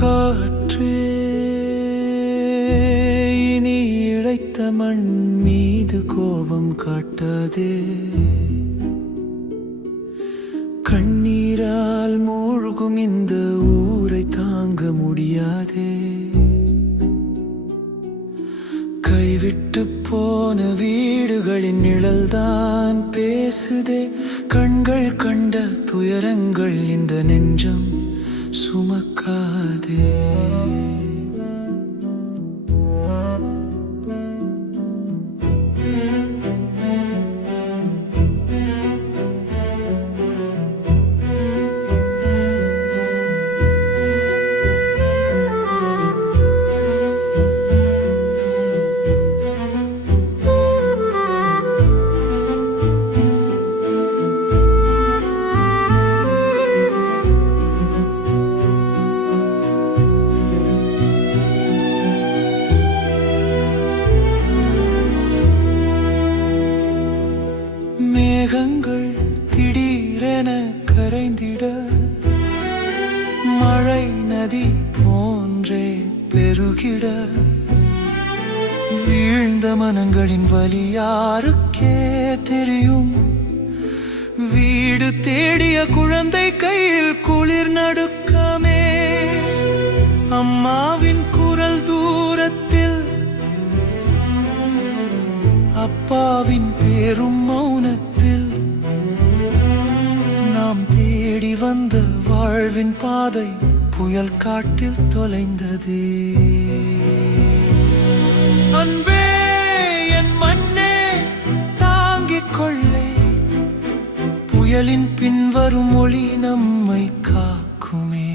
காற்றே இனி இழைத்த மண் மீது கோபம் காட்டாதே. கண்ணீரால் மூழ்கும் இந்த ஊரை தாங்க முடியாதே. கைவிட்டு போன வீடுகளின் நிழல்தான் பேசுதே. கண்கள் கண்ட துயரங்கள் இந்த நெஞ்சம் சுமக்காதே. மேகங்கள் திடீரென கரைந்திட, மழை நதி போன்றே பெருகிட, வீழ்ந்த மனங்களின் வலி யாருக்கே தெரியும்? வீடு தேடிய குழந்தை கையில் குளிர் நடுக்கமே. அம்மாவின் குரல் தூரத்தில், அப்பாவின் பேரும் மௌனத்தில், நாம் தேடி வந்த வாழ்வின் பாதை புயல் காட்டில் தொலைந்தது. அன்பே என் மண்ணே தாங்கிக் கொள்ளே, புயலின் பின்வரும் ஒளி நம்மை காக்குமே.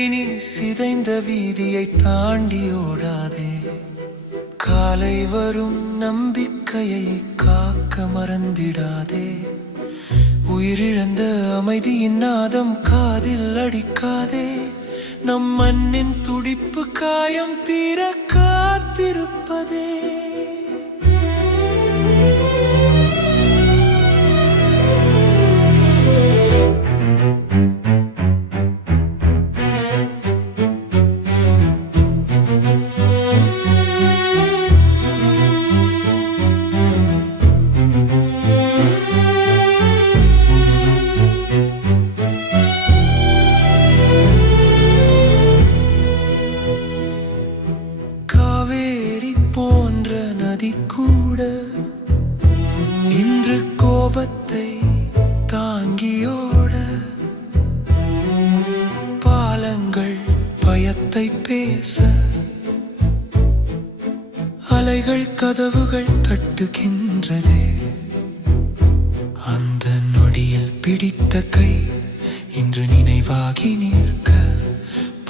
இனி சிதைந்த வீதியை தாண்டி ஓடாதே. காலை வரும் நம்பிக்கையை காக்க மறந்திடாதே. உயிரிழந்த அமைதியின் நாதம் காதில் அடிக்காதே. நம் மண்ணின் துடிப்பு காயம் தீர காத்திருப்பதே. போன்ற நதி கூட இன்று கோபத்தை தாங்கியோட, பாலங்கள் பயத்தை பேச, அலைகள் கதவுகள் தட்டுகின்றதே. அந்த நொடியில் பிடித்த கை இன்று நினைவாகி நிற்க,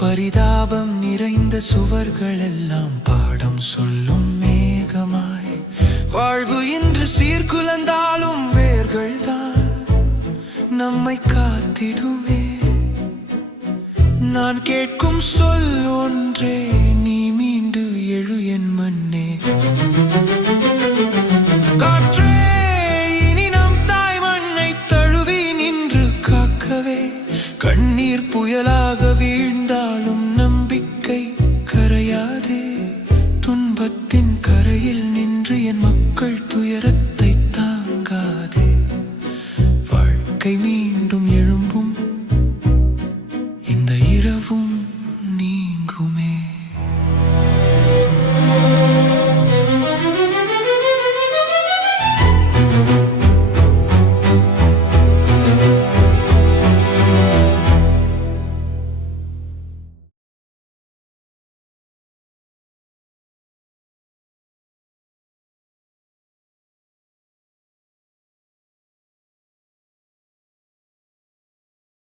பரிதாபம் நிறைந்த சுவர்கள் எல்லாம் பாடம் சொல்லும் மேகமாய். வாழ்வு இன்று சீர்குலைந்தாலும் வேர்கள் தான் நம்மை காத்திடுமே. நான் கேட்கும் சொல் ஒன்றே, நீ மீண்டு எழு என் மண்.